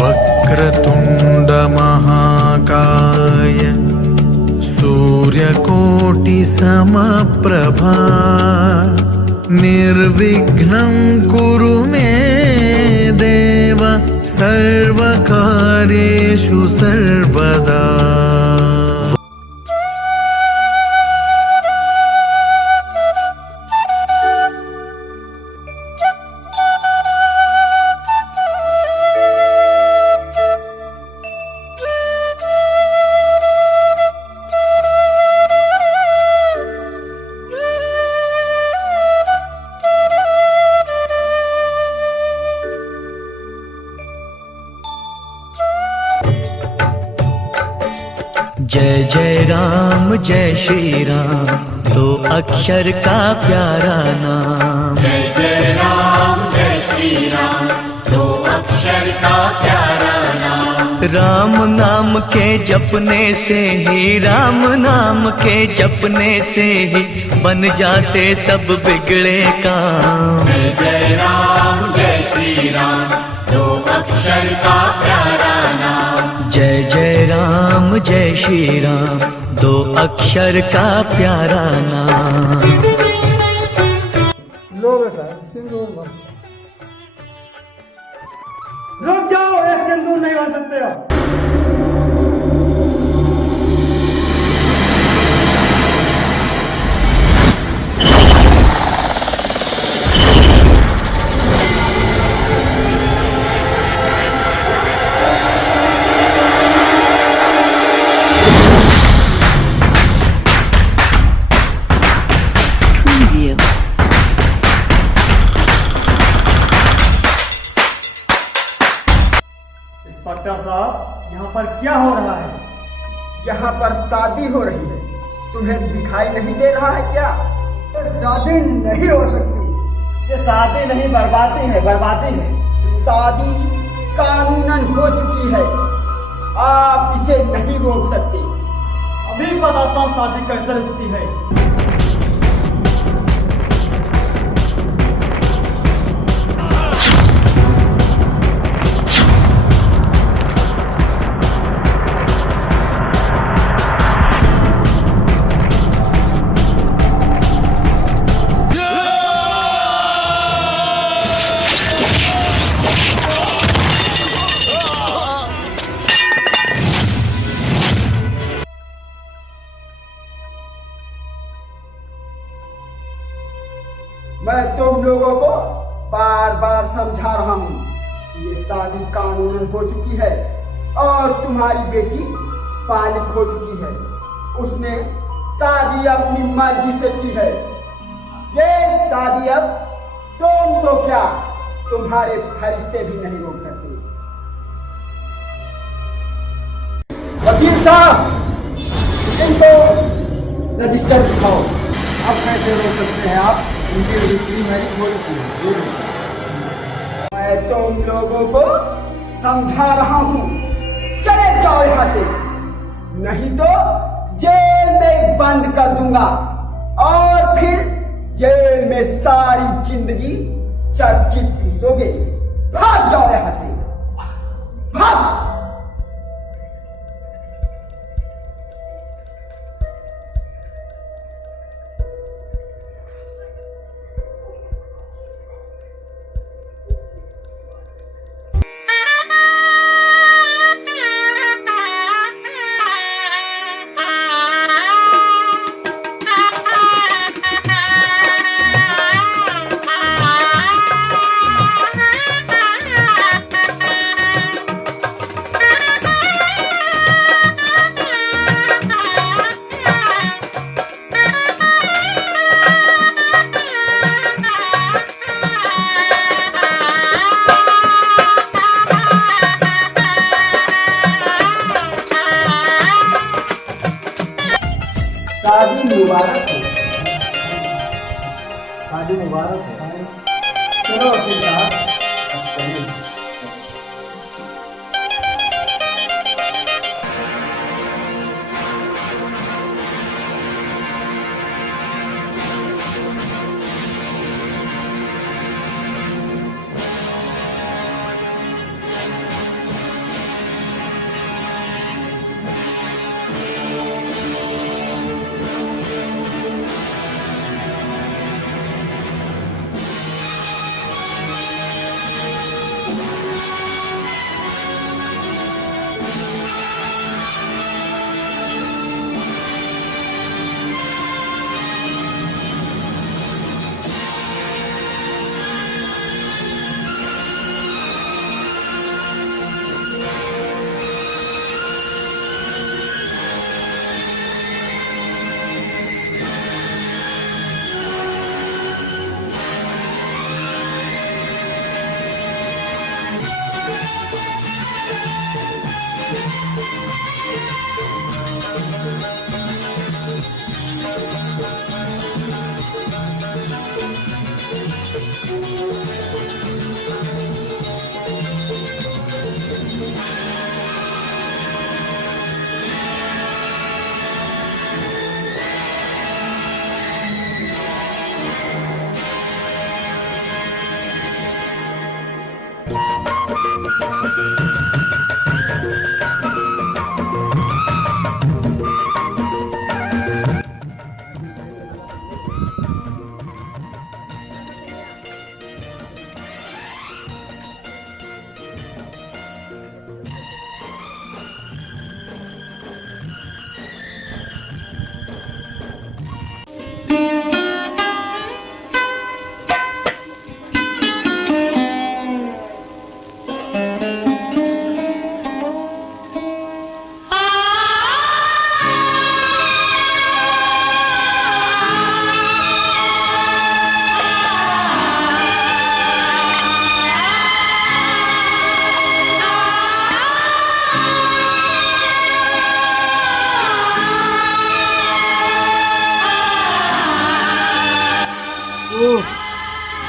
वक्रतुंड महाकाय सूर्यकोटि समप्रभा निर्विघ्नं कुरु मे देव सर्वकार्येषु सर्वदा। जय जय राम जय श्री राम, दो अक्षर का प्यारा नाम। जय जय राम जय श्री राम, दो अक्षर का प्यारा नाम। राम नाम के जपने से ही, राम नाम के जपने से ही बन जाते सब बिगड़े काम। जय जय राम जय श्री राम, दो अक्षर का प्यारा नाम। जय जय राम जय श्री राम, दो अक्षर का प्यारा नाम। लो बेटा सिंदूर भर। रुक जाओ, एक सिंदूर नहीं भर सकते हो। इंस्पेक्टर साहब, यहाँ पर क्या हो रहा है? यहाँ पर शादी हो रही है, तुम्हें दिखाई नहीं दे रहा है क्या? ये शादी नहीं हो सकती। ये शादी नहीं, बर्बादी है, बर्बादी है। शादी कानूनन हो चुकी है, आप इसे नहीं रोक सकते। अभी बताता हूँ शादी कैसे रुकती है। मैं तुम लोगों को बार बार समझा रहा हूँ कि ये शादी कानूनन हो चुकी है और तुम्हारी बेटी बालिग हो चुकी है। उसने शादी अपनी मर्जी से की है। ये शादी अब तुम तो क्या, तुम्हारे फरिश्ते भी नहीं रोक सकते। वकील साहब, इनको रजिस्टर दिखाओ। अब कैसे रोक सकते हैं आप? इनकी रजिस्ट्री मैरिज हो चुकी है। मैं तुम लोगों को समझा रहा हूँ, चले जाओ यहाँ से, नहीं तो जेल में बंद कर दूंगा और फिर जेल में सारी जिंदगी चक्की पीसोगे। भाग जाओ यहाँ से, भाग।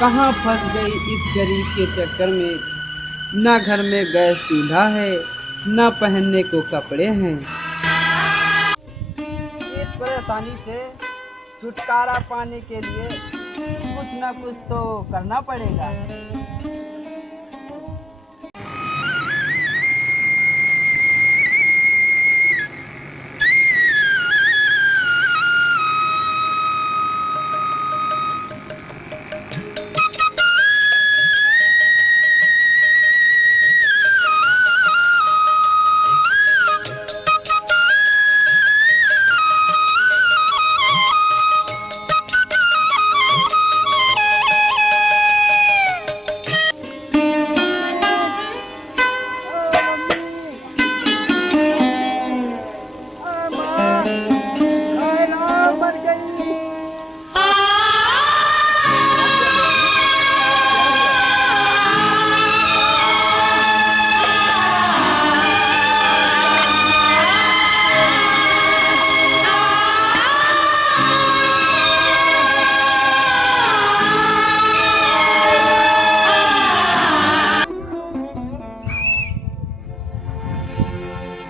कहाँ फंस गई इस गरीब के चक्कर में। ना घर में गैस चूल्हा है, ना पहनने को कपड़े हैं। इस परेशानी से छुटकारा पाने के लिए कुछ ना कुछ तो करना पड़ेगा।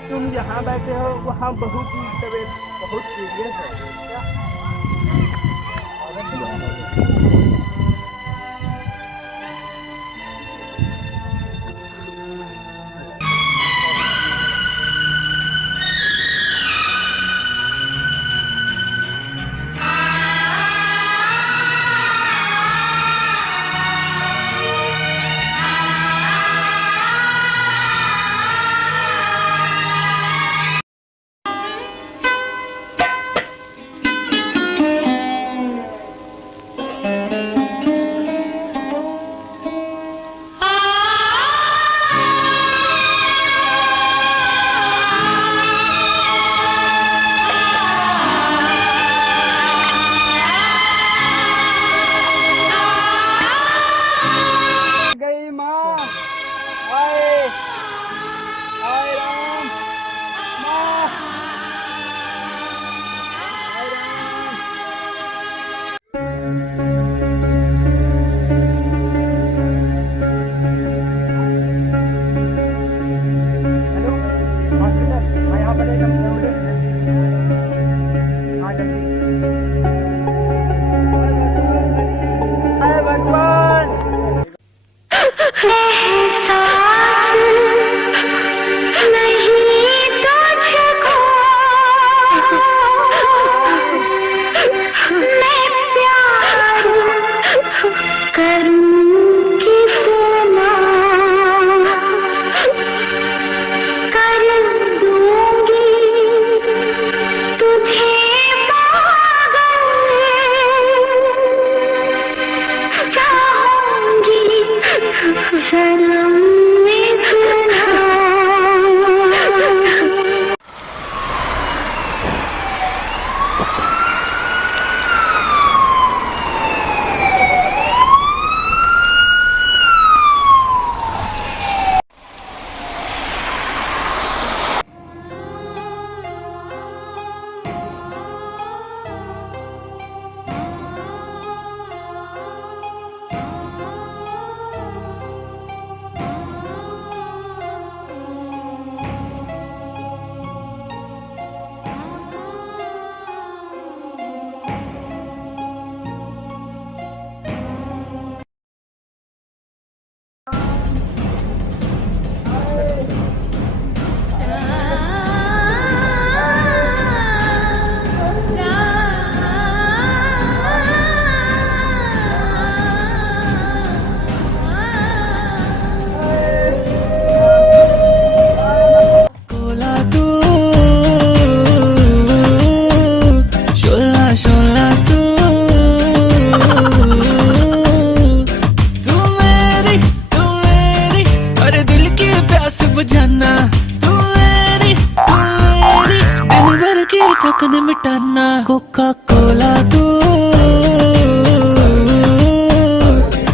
तुम जहाँ बैठे हो वहाँ बहुत ही तबीयत बहुत सीरियस है। थकन मिटाना कोका कोला तू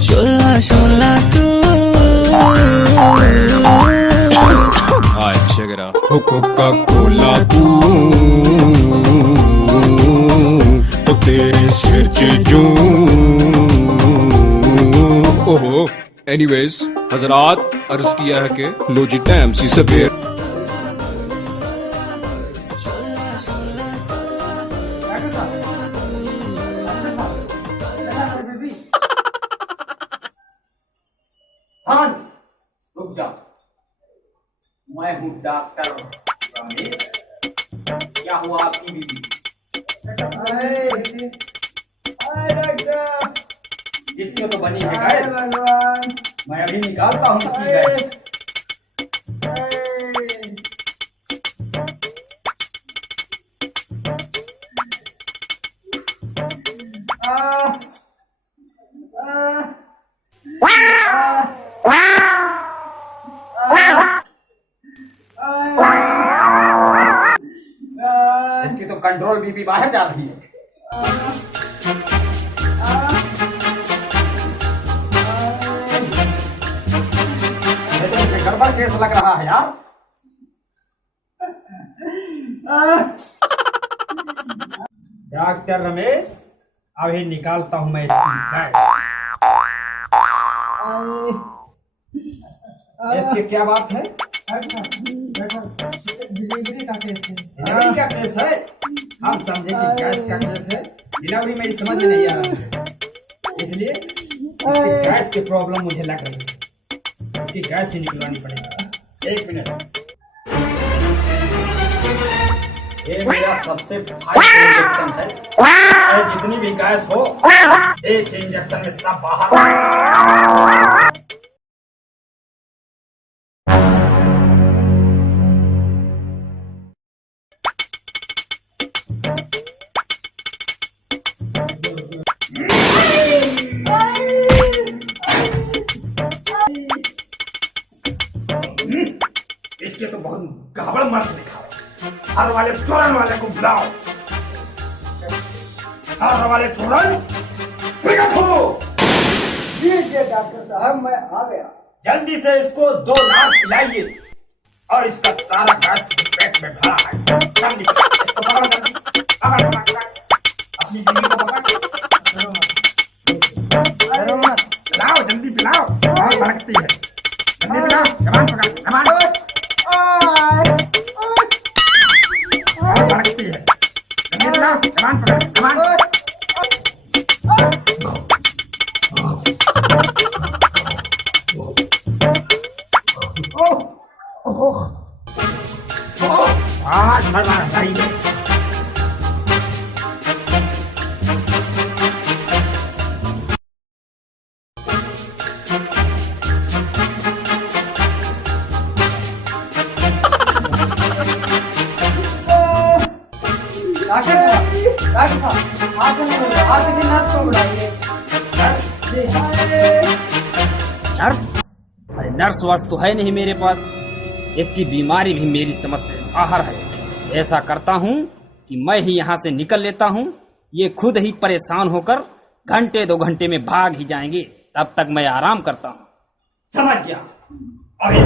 शोला शोला तू check it out. Coca Cola तू तेरे सिर च जूं एनीवेज हजरात अर्ज किया है कि लो जी टाइम सी सवेर रुक जा, मैं हूँ डॉक्टर रमेश। क्या हुआ आपकी बीवी? इसमें तो बनी है गैस। मैं अभी निकालता हूँ इसकी गैस। इसकी तो कंट्रोल बीपी बाहर जा रही है। गड़बड़ केस लग रहा है यार। डॉक्टर रमेश, अभी निकालता हूं मैं इसकी गैस। इसकी क्या बात है? डिलीवरी का केस है। हम समझे कि गैस का केस है। डिलीवरी मेरी समझ में नहीं आ रहा है, इसलिए इसकी गैस की प्रॉब्लम मुझे लग रही है। इसकी गैस ही निकलवानी पड़ेगी। एक मिनट, ये मेरा सबसे फास्ट इंजेक्शन है। जितनी भी गैस हो, एक इंजेक्शन में सब बाहर। इसके तो बहुत गड़बड़ मर्द दिखा रहे। हर वाले चोरन वाले को बुलाओ। हर वाले चोरन प्रकट हो। जी डॉक्टर साहब, मैं आ गया। जल्दी से इसको 2 लाख खिलाइए और इसका सारा गैस पेट में भरा है। जल्दी इसको पकड़ अपनी बीवी को पकड़। पिलाओ, जल्दी पिलाओ, बहुत भड़कती है। जल्दी पिलाओ, जवान पकड़, जवान भड़कती है। जल्दी पिलाओ, जवान पकड़, जवान। आज मजा आएगा। नर्स? अरे नर्स वर्स तो है नहीं मेरे पास। इसकी बीमारी भी मेरी समझ से बाहर है। ऐसा करता हूँ कि मैं ही यहाँ से निकल लेता हूँ। ये खुद ही परेशान होकर घंटे 2 घंटे में भाग ही जाएंगे। तब तक मैं आराम करता हूँ। समझ गया। अभी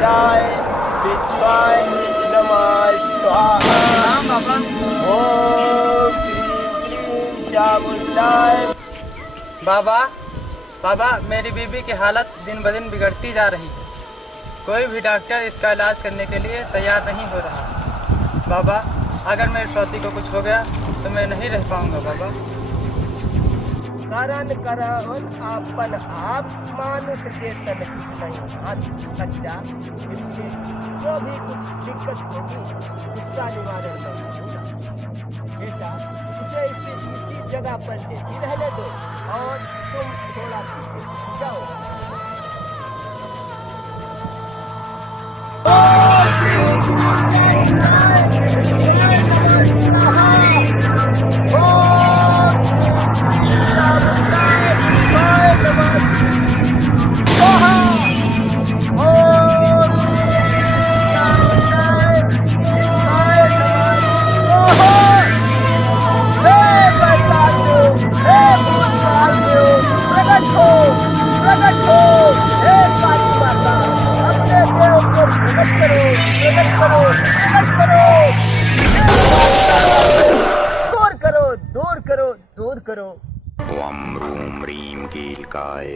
चामुंडाय विद्वाय नमः स्वाहा। हाँ बाबा। ओम क्रीम क्रीम चामुंडाय। बाबा मेरी बीबी की हालत दिन ब दिन बिगड़ती जा रही है। कोई भी डॉक्टर इसका इलाज करने के लिए तैयार नहीं हो रहा। बाबा अगर मेरे स्वाति को कुछ हो गया तो मैं नहीं रह पाऊंगा बाबा। करण करवन आपन आप मानुष के तन कुछ नहीं हाथ बच्चा। इसके जो भी कुछ दिक्कत होगी उसका निवारण मैं करूंगा। बेटा उसे इसी जगह पर लेटी रहने दो और तुम थोड़ा पीछे जाओ। प्रकट हो हे काली माता, अपने देव को प्रकट करो, प्रकट करो, प्रकट करो। दूर करो, दूर करो, दूर करो। वम रूम रीम कीलकाय,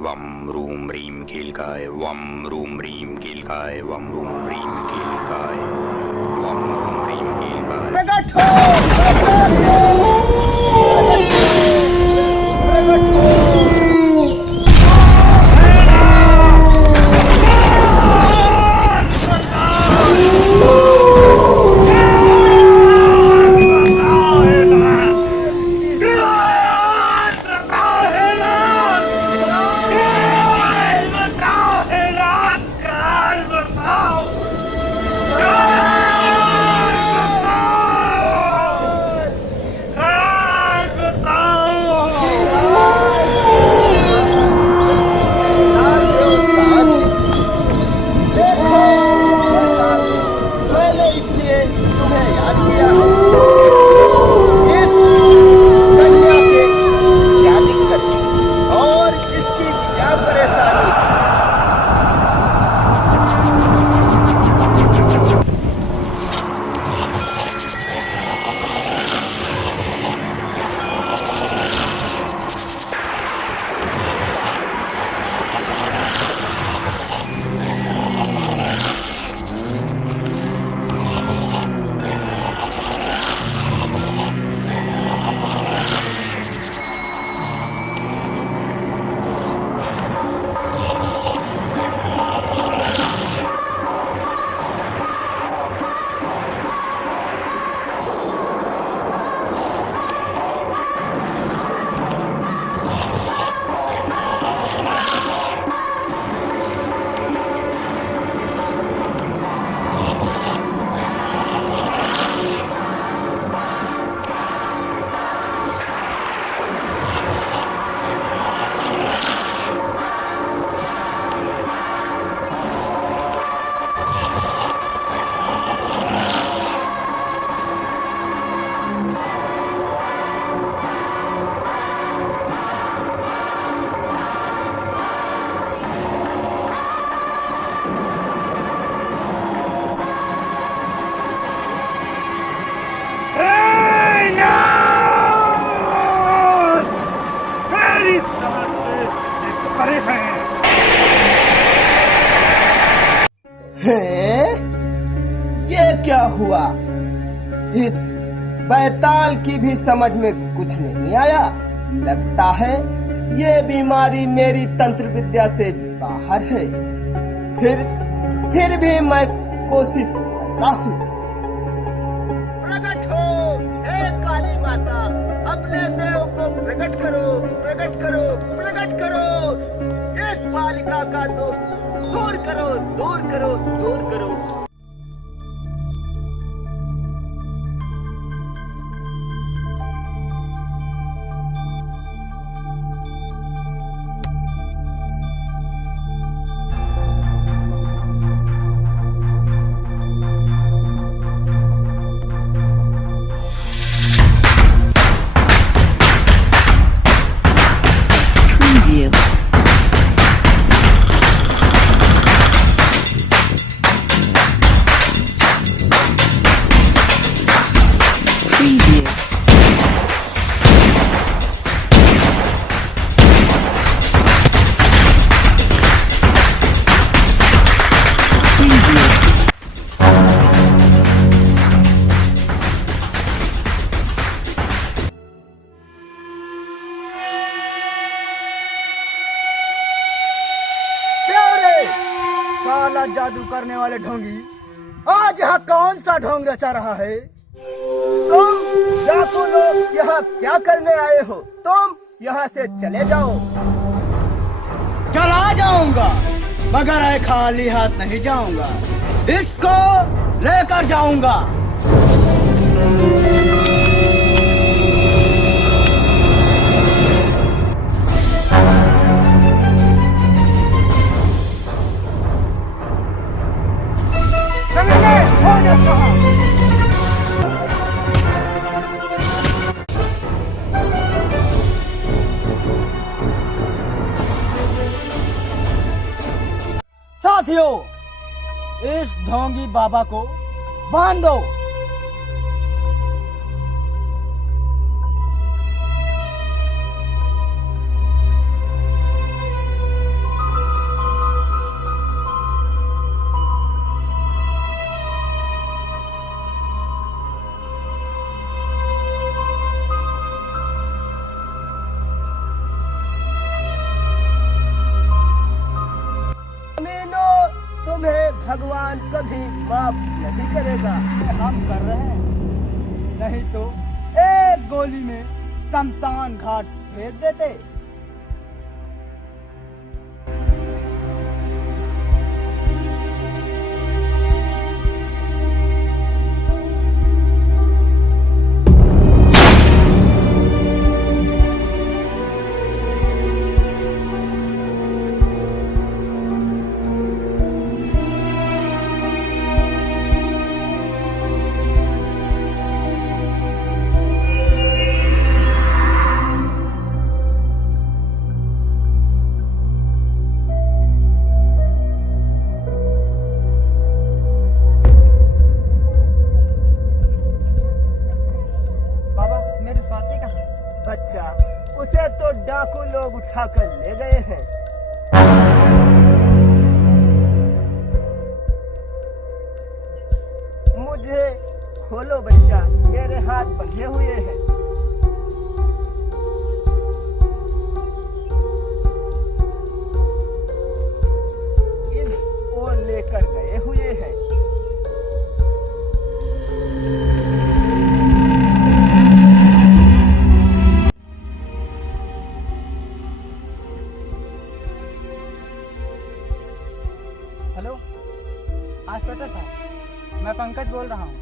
वम रूम रीम कीलकाय, वम रूम रीम कीलकाय, वम रूम रीम कीलकाय, वम रूम रीम कीलकाय। प्रकट हो, प्रकट हो, प्रकट हो। ये क्या हुआ? इस बैताल की भी समझ में कुछ नहीं आया। लगता है ये बीमारी मेरी तंत्र विद्या से बाहर है। फिर भी मैं कोशिश करता हूँ। प्रकट हो हे काली माता, अपने देव को प्रकट करो, प्रकट करो, प्रकट करो। इस बालिका का दोष दूर करो, दूर करो, दूर करो। जादू करने वाले ढोंगी, आज यहाँ कौन सा ढोंग रचा रहा है? तुम डाकू लोग यहाँ क्या करने आए हो? तुम यहाँ से चले जाओ। चला जाऊंगा, मगर खाली हाथ नहीं जाऊंगा, इसको लेकर जाऊंगा। साथियों, इस ढोंगी बाबा को बांध दो। तुम्हें भगवान कभी माफ नहीं करेगा। हम कर रहे हैं, नहीं तो एक गोली में शमशान घाट भेज देते। बच्चा, उसे तो डाकू लोग उठाकर ले गए हैं। मुझे खोलो बच्चा, मेरे हाथ बंधे हुए हैं। इसको लेकर गए हुए हैं। हेलो, इंस्पेक्टर साहब, मैं पंकज बोल रहा हूँ।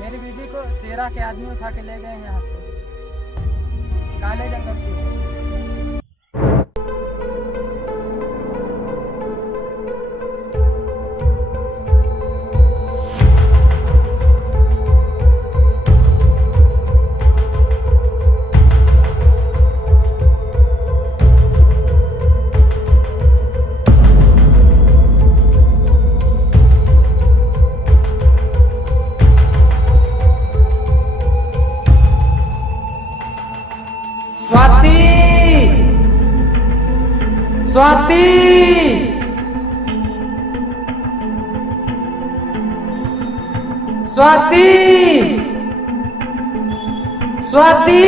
मेरी बीबी को शेरा के आदमी उठा के ले गए हैं यहाँ से, काले जंगल की। स्वाति, स्वाति, स्वाति।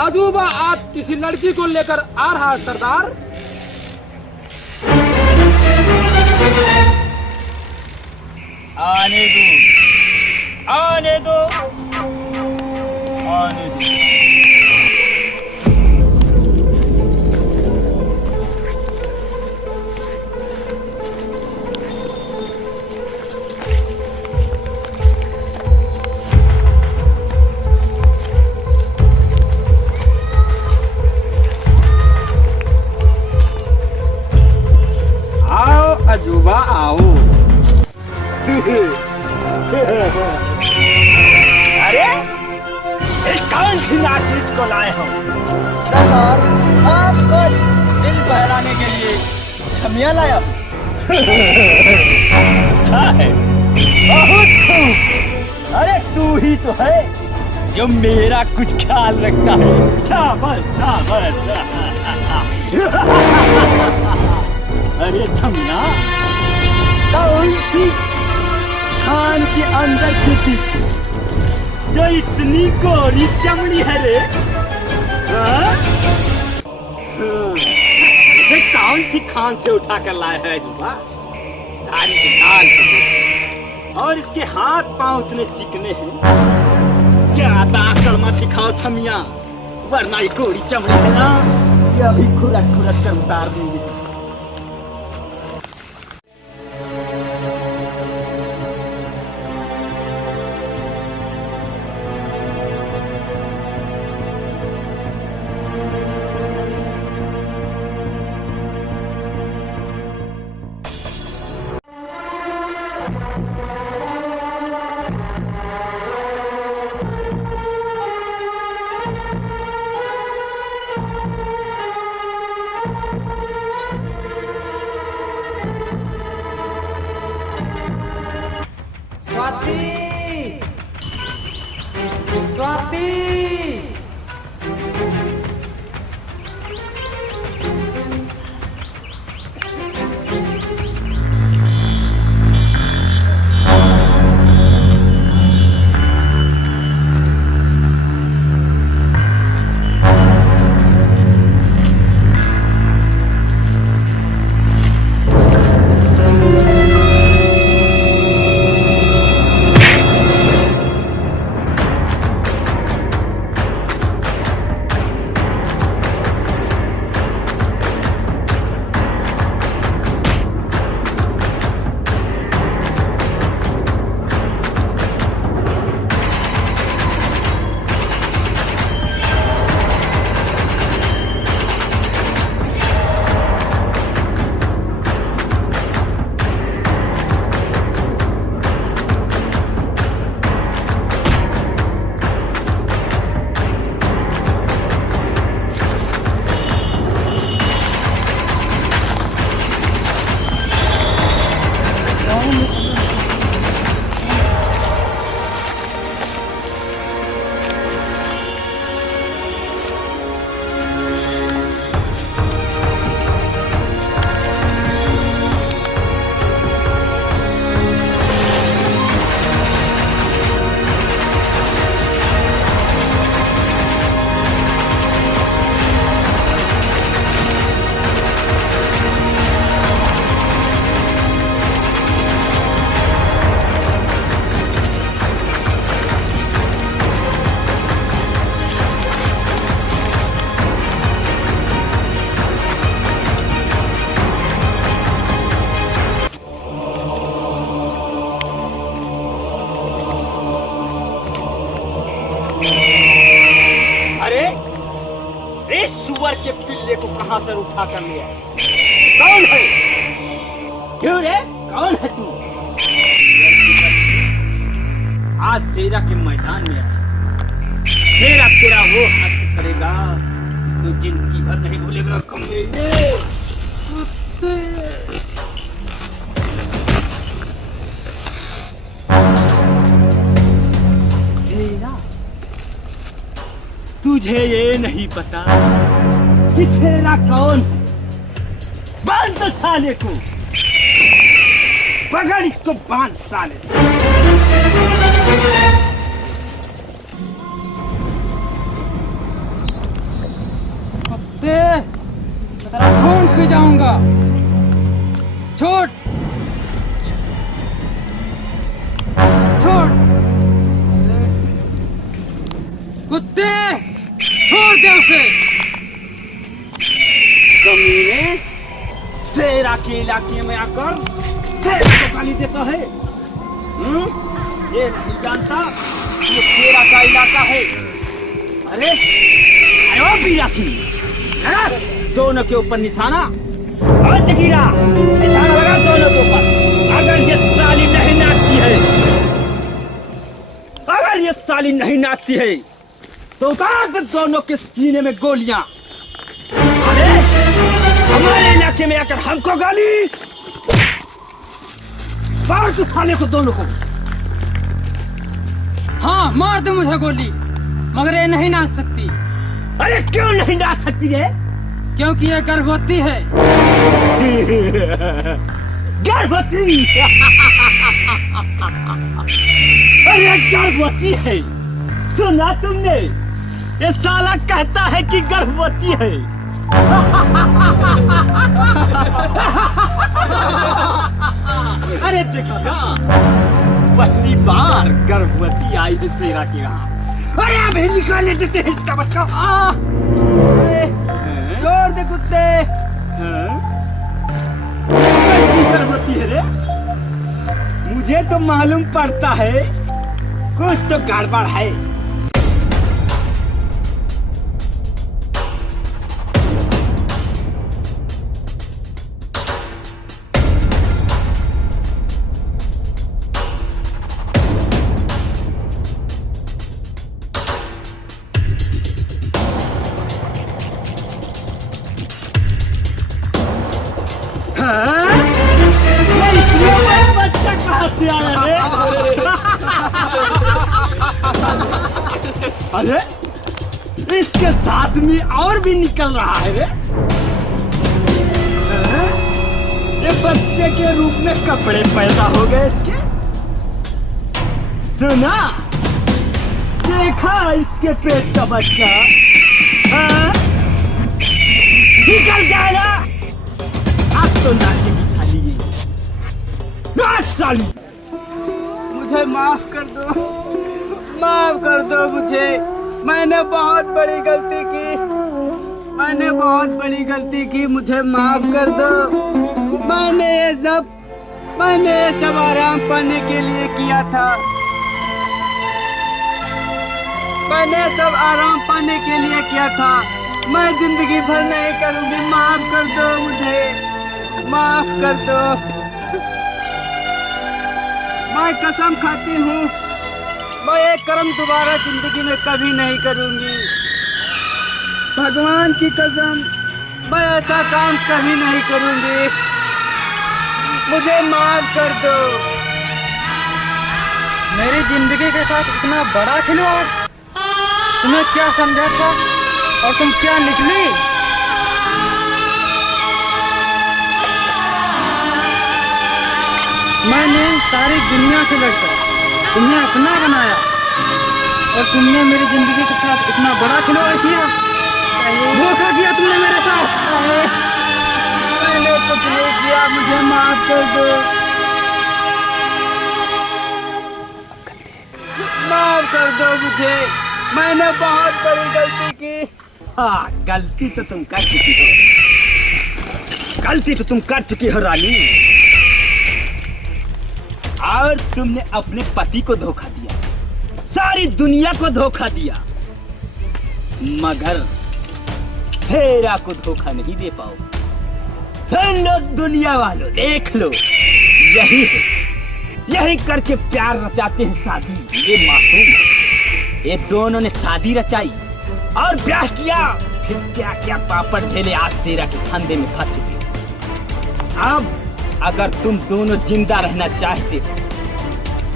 अजूबा आज किसी लड़की को लेकर आ रहा है सरदार। आने दो, आने दो, आने दो। आओ अजूबा आओ। अरे इस कौन सी नाचीज को लाए हो? सरदार, आपका दिल बहलाने के लिए छमिया लाया। अच्छा है, बहुत खूब। अरे तू ही तो है जो मेरा कुछ ख्याल रखता है। शाबाश, शाबाश। अरे छमिया, कौन सी खान के अंदर की पीछे जो इतनी गोरी चमड़ी है रे? इसे कौन सी खान से उठा कर लाया है जुबा? दाढ़ी के बाल के और इसके हाथ पांव इतने चिकने हैं। ज्यादा अकड़ मत दिखाओ छमिया, वरना ये गोरी चमड़ी है ना ये अभी खुरक खुरक कर उतार देंगे। स्वाति, स्वाति। सुअर के पिल्ले को कहां से उठा कर लिया? कौन है? क्यों रे? कौन है तू? आज शेरा के मैदान में शेरा तेरा वो हाथ करेगा तो जिंदगी भर नहीं भूलेगा। तुझे ये नहीं पता कि शेरा कौन है? बांध साले को, पकड़ इसको, बांध साले। कुत्ते, मैं तेरा खून पी जाऊंगा। छोड़, छोड़ कुत्ते, छोड़ दे उसे। कमीने, शेरा के इलाके में आकर शेर को गाली देता है। ये नहीं जानता ये शेरा का इलाका है। अरे अरे ओ बीरा सिंह, दोनों के ऊपर निशाना और जगीरा, निशाना लगा दोनों के ऊपर। अगर ये साली नहीं नाचती है, अगर ये साली नहीं नाचती है तो उतार दे दोनों के सीने में गोलियां। अरे हमारे इलाके में आकर हमको गाली, मार दो साले को, दोनों को। हाँ, मार दो मुझे गोली, मगर ये नहीं नाच सकती। अरे क्यों नहीं नाच सकती है? क्योंकि ये गर्भवती है। गर्भवती? अरे गर्भवती है, सुना तुमने? ये साला कहता है कि गर्भवती है। अरे देखा, पहली बार गर्भवती आई है शेरा के यहाँ। अरे अभी निकाल देते हैं इसका बच्चा। छोड़ दे कुत्ते। कैसी गर्भवती है रे? मुझे तो मालूम पड़ता है कुछ तो गड़बड़ है। बच्चा कहाँ से आया रे? अरे इसके साथ में और भी निकल रहा है रे। ये बच्चे के रूप में कपड़े पैदा हो गए इसके। सुना, देखा इसके पेट का बच्चा? निकल जाएगा। आज तो नाचेगी साली, नाच साली। मुझे माफ कर दो, माफ कर दो मुझे। मैंने बहुत बड़ी गलती की, मैंने बहुत बड़ी गलती की, मुझे माफ कर दो। मैंने ये सब आराम पाने के लिए किया था। मैंने सब आराम पाने के लिए किया था। मैं जिंदगी भर नहीं करूंगी। माफ कर दो मुझे, माफ कर दो। मैं कसम खाती हूँ, मैं ये कर्म दोबारा जिंदगी में कभी नहीं करूंगी। भगवान की कसम, मैं ऐसा काम कभी नहीं करूंगी। मुझे माफ कर दो। मेरी जिंदगी के साथ इतना बड़ा खिलवाड़, तुम्हें क्या समझा था और तुम क्या निकली? मैंने सारी दुनिया से लड़कर तुम्हें अपना बनाया और तुमने मेरी जिंदगी के साथ इतना बड़ा खिलवाड़ किया। धोखा किया तुमने मेरे साथ। मैंने कुछ नहीं किया, मुझे माफ कर दो। माफ कर दो मुझे, मैंने बहुत बड़ी गलती की। हाँ, गलती तो तुम कर चुकी हो, गलती तो तुम कर चुकी हो रानी। और तुमने अपने पति को धोखा दिया, सारी दुनिया को धोखा दिया, मगर शेरा को धोखा नहीं दे पाओ। सुन लो दुनिया वालों, देख लो, यही है, यही करके प्यार रचाते हैं शादी। ये मासूम, ये दोनों ने शादी रचाई और ब्याह किया, फिर क्या क्या पापड़ झेले, आज शेरा के फंदे में फंस चुके। अब अगर तुम दोनों जिंदा रहना चाहते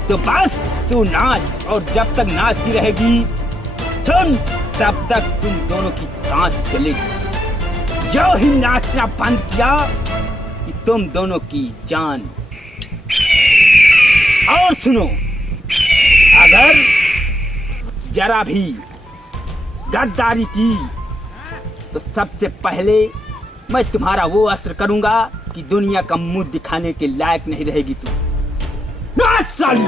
तो बस तू नाच, और जब तक नाचती रहेगी सुन, तब तक तुम दोनों की सांस चलेगी। जो ही नाचना बंद किया कि तुम दोनों की जान। और सुनो, अगर जरा भी गद्दारी की तो सबसे पहले मैं तुम्हारा वो असर करूंगा कि दुनिया का मुंह दिखाने के लायक नहीं रहेगी तू। नाच साली!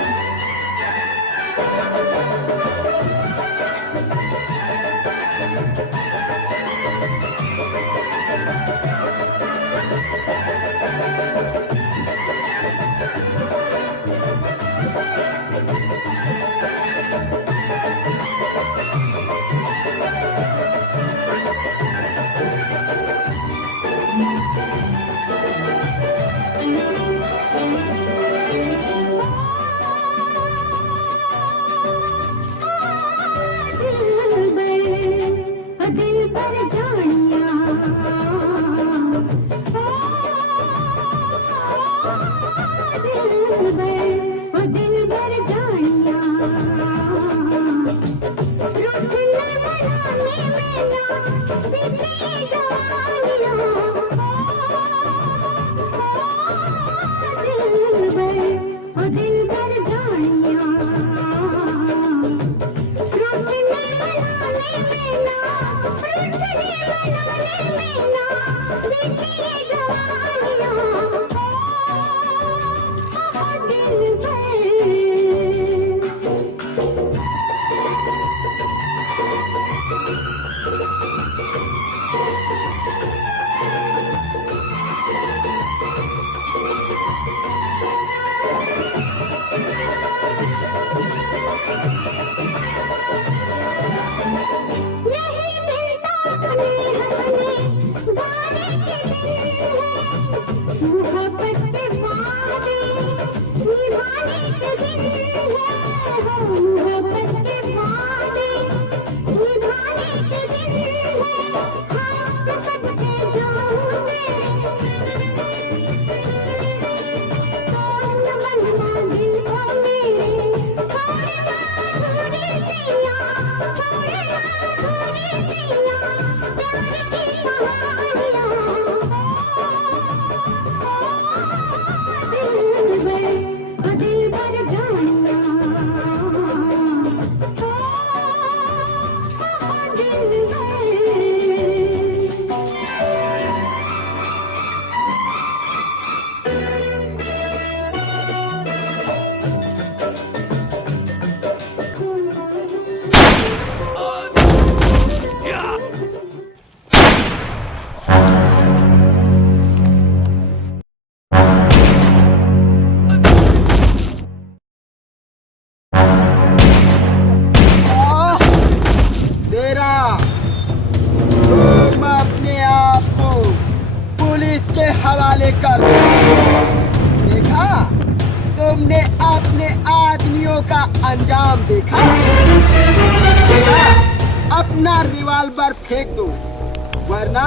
हवाले कर। देखा तुमने अपने आदमियों का अंजाम देखा? अपना रिवॉल्वर फेंक दो, वरना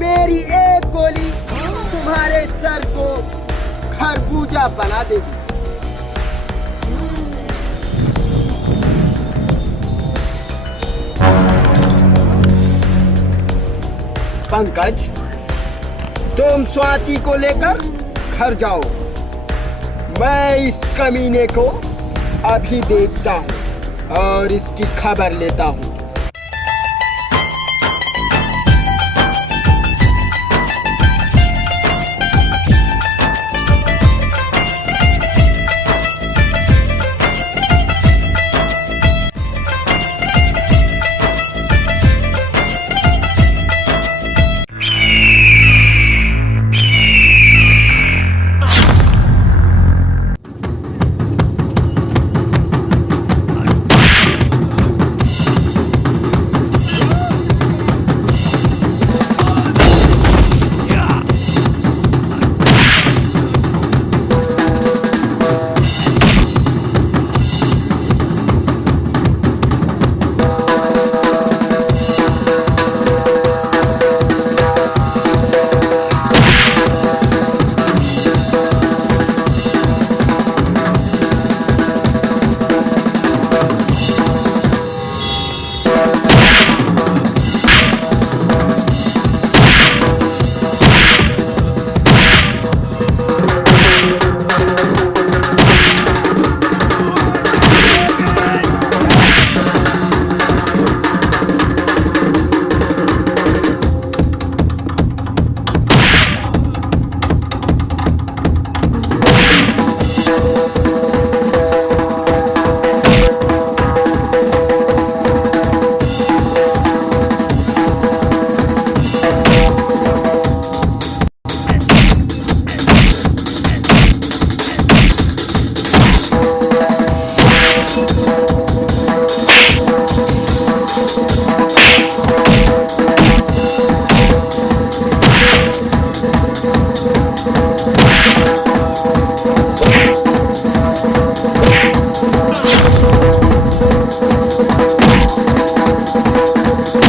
मेरी एक गोली तुम्हारे सर को खरबूजा बना देगी। पंकज, तुम स्वाति को लेकर घर जाओ। मैं इस कमीने को अभी देखता हूँ और इसकी खबर लेता हूँ। रुक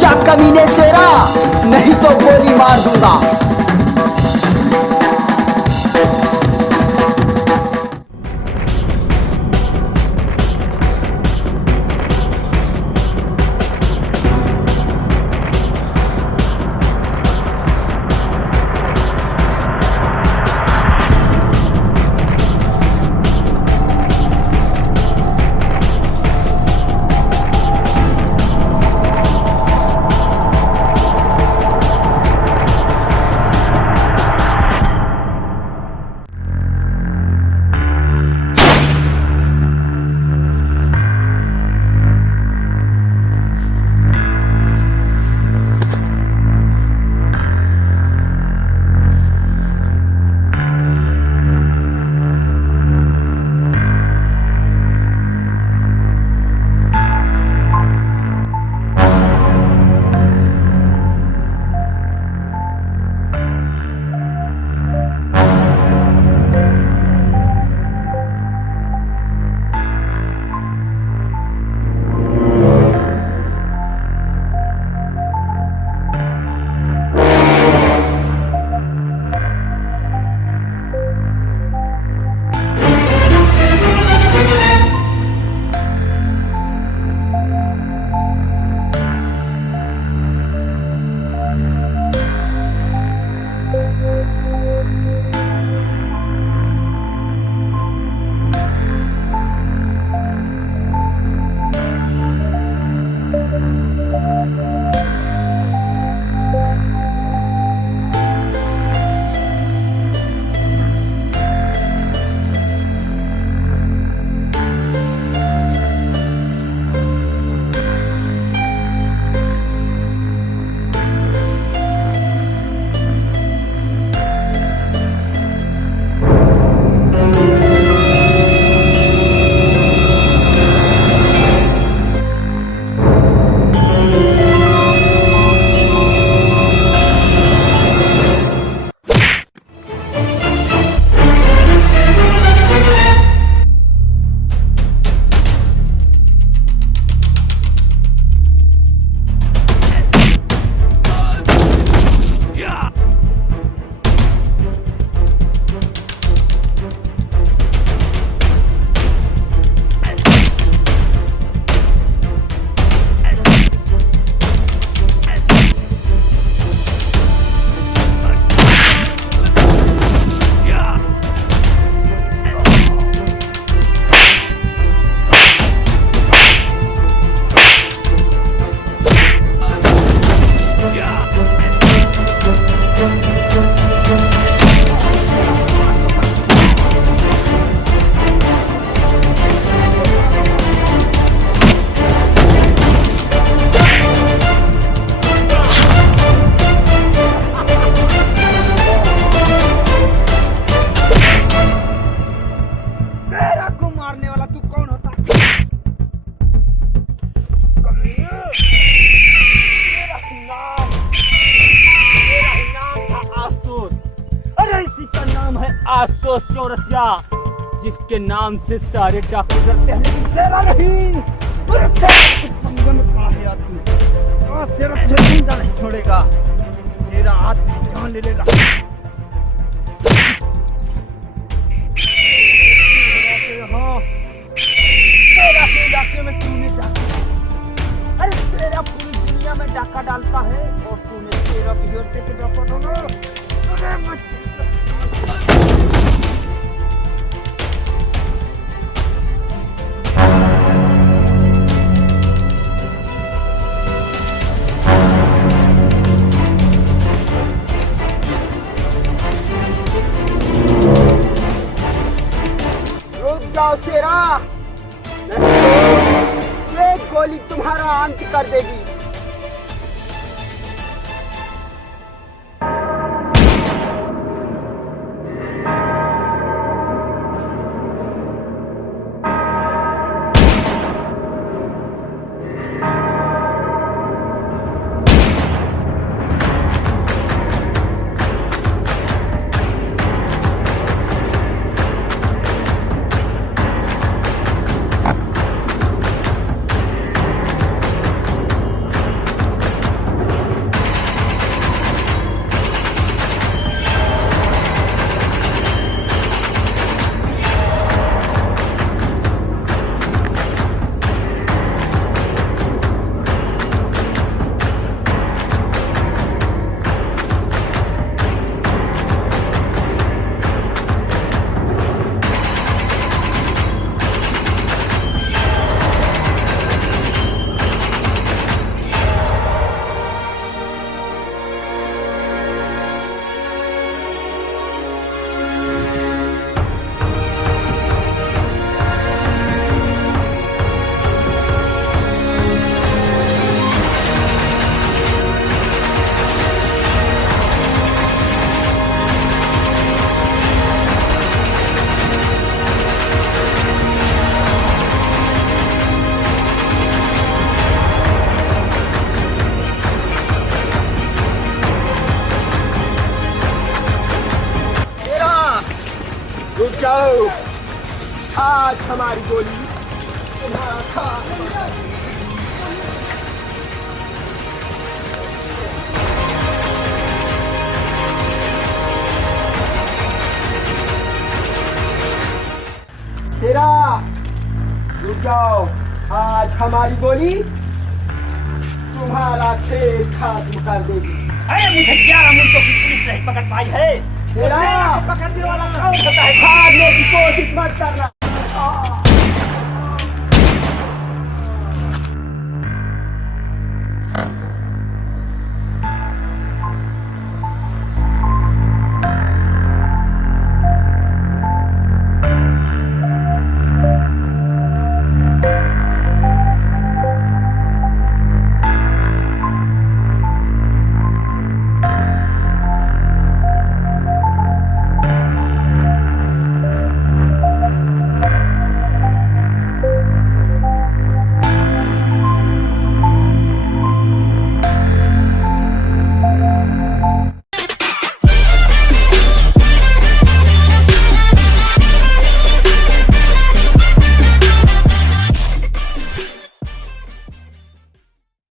जा कमीने शेरा, नहीं तो गोली मार दूंगा। आशुतोष चौरसिया, जिसके नाम से सारे डाकू डरते हैं, लेकिन शेरा नहीं। अरे शेरा किस पंगे में पड़ा है यार तू? आज शेरा तुझे जिंदा नहीं छोड़ेगा। शेरा आज तेरी जान ले लेगा। हाँ, शेरा के इलाके में तूने डाका, अरे शेरा पूरी दुनिया में डाका डालता है और तूने शेरा की ओर से डाका डाला। अरे जाओ शेरा, नहीं तो ये गोली तुम्हारा अंत कर देगी। आज हमारी गोली तुम्हारा खाक तेरा रुक जाओ, आज हमारी गोली तुम्हारा खेल खत्म कर देगी। अरे मुझे 11 मुल्कों की पुलिस नहीं पकड़ पाई है। तेरा पकड़ने वाला कौन होता है? भागने की कोशिश मत करना।